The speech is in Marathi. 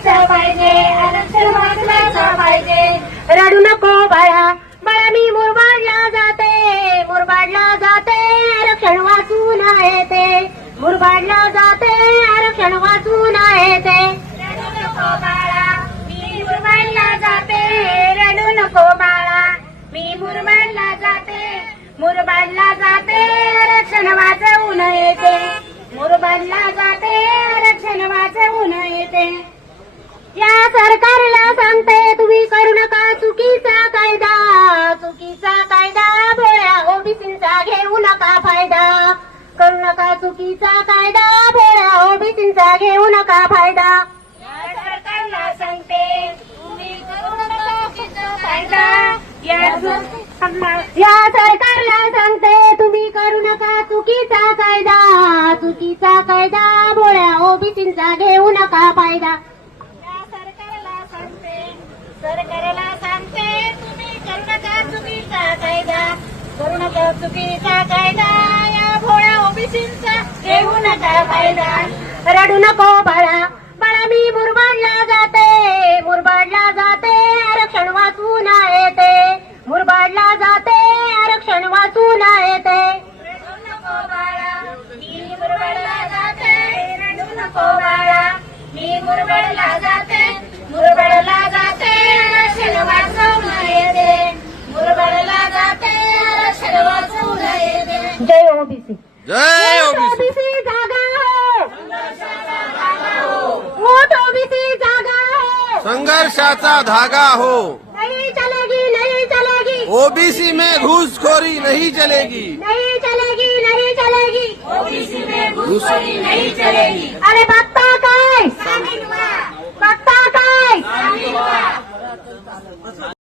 चुकीचं पाहिजे आरक्षण वाचवायचं पाहिजे. रडू नको बाळा बाळा मी मुरबाडला जाते मुरबाडला जाते आरक्षण वाचून येते. मुरबाडला जाते आरक्षण वाचून येते. रडू नको बाळा मी मुरबाडला जाते रडू नको बाळा. मी मुरबाडला जाते मुरबाडला जाते आरक्षण वाचवून येते. मुरबाडला या सरकारला सांगते तुम्ही करू नका चुकीचा कायदा. चुकीचा कायदा भोळ्या ओबीसींचा घेऊ नका फायदा. करू नका चुकीचा कायदा भोळ्या ओबीसींचा घेऊ नका फायदा. या सरकारला सांगते तुम्ही करू नका चुकीचा कायदा. या सर- या सरकारला सांगते तुम्ही करू नका चुकीचा कायदा. चुकीचा कायदा भोळ्या ओबीसींचा घेऊ नका फायदा. सरकारला सांगते तुम्ही करू नका चुकीचा कायदा? करू नका चुकीचा कायदा? या भोळ्या ओबीसींचा घेऊ नका फायदा. रडू नको बाळा बाळा मी मुरबाडला जाते. मुरबाडला जाते आरक्षण वाचवून येते. मुरबाडला जाते आरक्षण वाचून येते. रडू नको बाळा मी मुरबाडला जाते. रडू नको बाळा. जय ओबीसी। ओबीसी जागा हो। वोट ओबीसी जागा हो। संघर्षाचा धागा हो। नहीं चलेगी नहीं चलेगी। ओबीसी में घूसखोरी नहीं चलेगी। नहीं चलेगी नहीं चलेगी। ओबीसी में घुसखोरी नहीं चलेगी। अरे बाप